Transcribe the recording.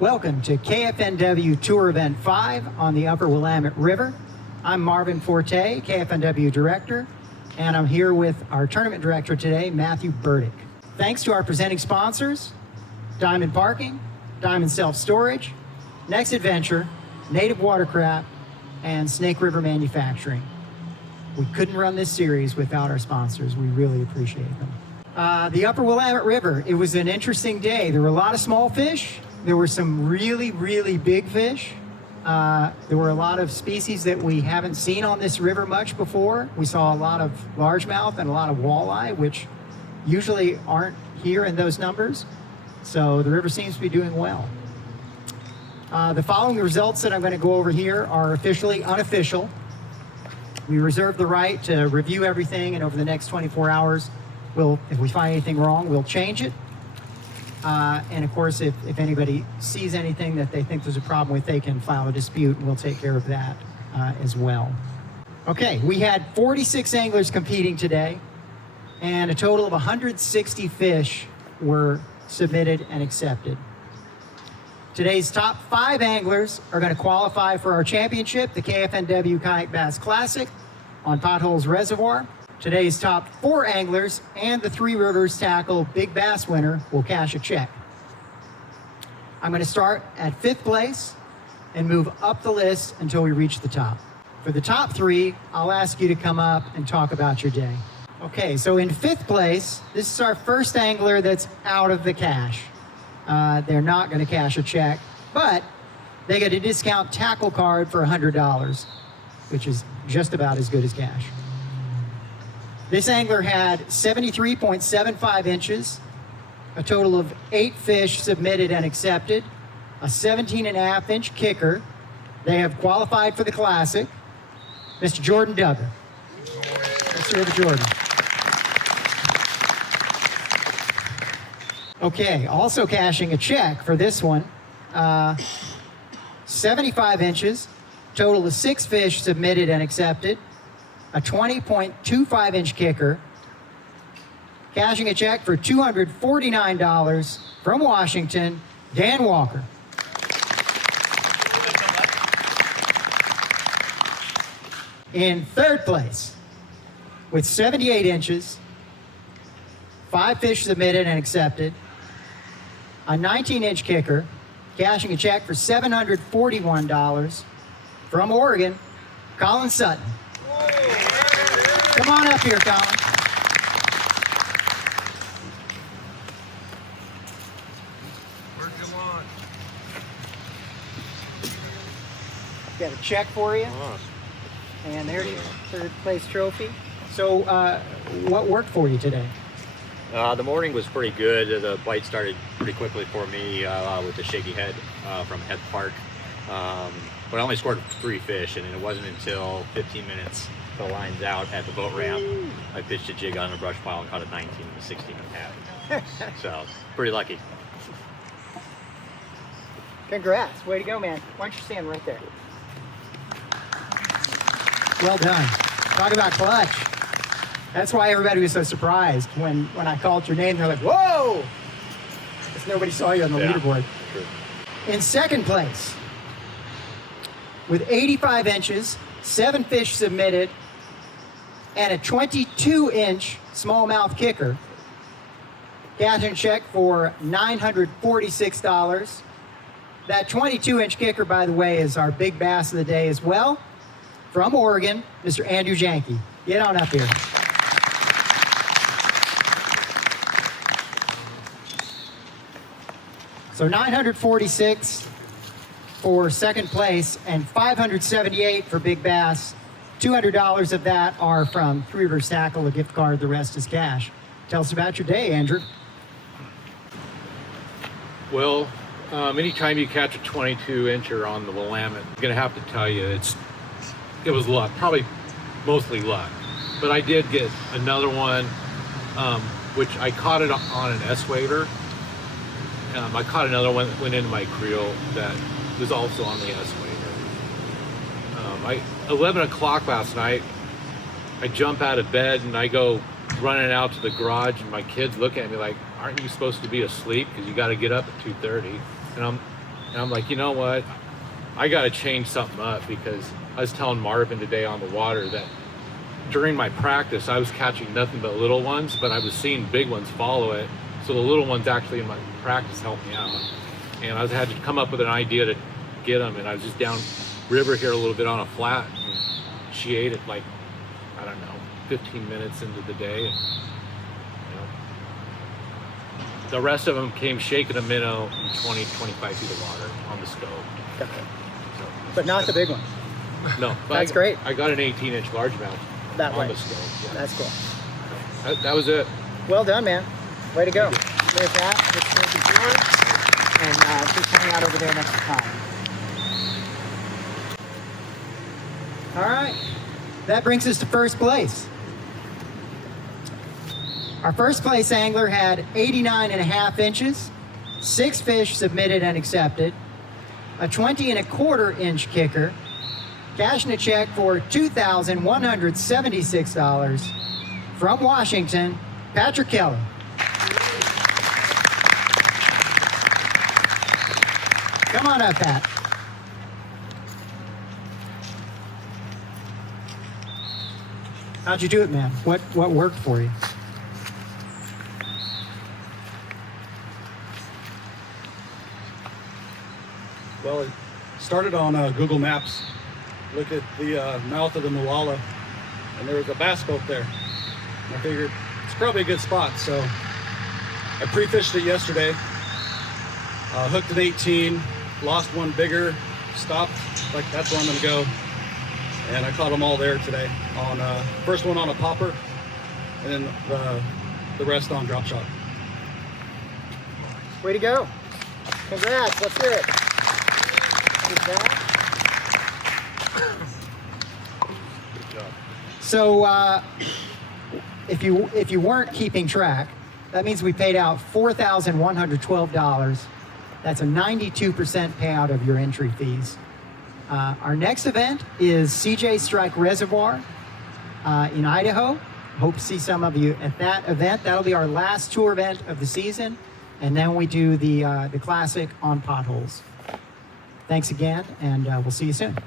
Welcome to KFNW Tour Event 5 on the Upper Willamette River. I'm Marvin Forte, KFNW Director, and I'm here with our Tournament Director today, Matthew Burdick. Thanks to our presenting sponsors, Diamond Parking, Diamond Self-Storage, Next Adventure, Native Watercraft, and Snake River Manufacturing. We couldn't run this series without our sponsors. We really appreciate them. The Upper Willamette River, it was an interesting day. There were a lot of small fish. There were some really, really big fish. There were a lot of species that we haven't seen on this river much before. We saw a lot of largemouth and a lot of walleye, which usually aren't here in those numbers. So the river seems to be doing well. The following results that I'm going to go over here are officially unofficial. We reserve the right to review everything, and over the next 24 hours, if we find anything wrong, we'll change it. And of course, if anybody sees anything that they think there's a problem with, they can file a dispute, and we'll take care of that as well. Okay, we had 46 anglers competing today, and a total of 160 fish were submitted and accepted. Today's top 5 anglers are going to qualify for our championship, the KFNW Kayak Bass Classic on Potholes Reservoir. Today's top 4 anglers and the Three Rivers Tackle Big Bass winner will cash a check. I'm going to start at 5th place and move up the list until we reach the top. For the top 3, I'll ask you to come up and talk about your day. Okay, so in 5th place, this is our first angler that's out of the cash. They're not going to cash a check, but they get a discount tackle card for $100, which is just about as good as cash. This angler had 73.75 inches, a total of 8 fish submitted and accepted, a 17.5-inch kicker. They have qualified for the Classic. Mr. Jordan Duggar. Mr. River Jordan. Okay, also cashing a check for this one, 75 inches, total of 6 fish submitted and accepted, a 20.25-inch kicker, cashing a check for $249 from Washington, Dan Walker. In 3rd place, with 78 inches, 5 fish submitted and accepted, a 19-inch kicker, cashing a check for $741 from Oregon, Colin Sutton. Come on up here, Colin. Where'd you want? Got a check for you. And there's your 3rd place trophy. So what worked for you today? The morning was pretty good. The bite started pretty quickly for me with the shaky head from Head Park. But I only scored 3 fish, and it wasn't until 15 minutes the line's out at the boat ramp. I pitched a jig on a brush pile and caught a 19 with 16.5. So, pretty lucky. Congrats. Way to go, man. Why don't you stand right there? Well done. Talk about clutch. That's why everybody was so surprised when I called your name. They're like, whoa! Because nobody saw you on the leaderboard. True. In 2nd place, with 85 inches, 7 fish submitted, and a 22-inch smallmouth kicker, cashing check for $946. That 22-inch kicker, by the way, is our big bass of the day as well. From Oregon, Mr. Andrew Janke. Get on up here. So 946 for 2nd place and 578 for big bass. $200 of that are from Three Rivers Tackle, a gift card. The rest is cash. Tell us about your day, Andrew. Well, anytime you catch a 22-incher on the Willamette, I'm gonna have to tell you it was luck, probably mostly luck. But I did get another one, which I caught it on an S-wader. I caught another one that went into my creel that was also on the S-wader. 11 o'clock last night, I jump out of bed and I go running out to the garage, and my kids look at me like, aren't you supposed to be asleep? Because you got to get up at 2:30. And And I'm like, you know what? I got to change something up, because I was telling Marvin today on the water that during my practice, I was catching nothing but little ones, but I was seeing big ones follow it. So the little ones actually in my practice helped me out. And I had to come up with an idea to get them. And I was just down river here a little bit on a flat. And she ate it like, I don't know, 15 minutes into the day. And, the rest of them came shaking a minnow in 20, 25 feet of water on the scope. Okay. So, But not the big one. no, but That's great. I got an 18-inch largemouth That on way. the scope. Yeah. That's cool. That was it. Well done, man. Way to go. There's that. Let's take it forward. And just hang out over there next to Tom. All right. That brings us to first place. Our first place angler had 89.5 inches, 6 fish submitted and accepted, a 20.25 inch kicker, cashing a check for $2,176 from Washington, Patrick Keller. Come on up, Pat. How'd you do it, man? What worked for you? Well, it started on Google Maps. Looked at the mouth of the Molalla, and there was a bass boat there. And I figured it's probably a good spot, so I pre-fished it yesterday. Hooked an 18, lost one bigger, stopped, like that's where I'm gonna go. And I caught them all there today. On first one on a popper, and then the rest on drop shot. Way to go. Congrats, let's hear it. Good job. So if you weren't keeping track, that means we paid out $4,112. That's a 92% payout of your entry fees. Our next event is CJ Strike Reservoir in Idaho. Hope to see some of you at that event. That'll be our last tour event of the season, and then we do the classic on potholes. Thanks again, and we'll see you soon.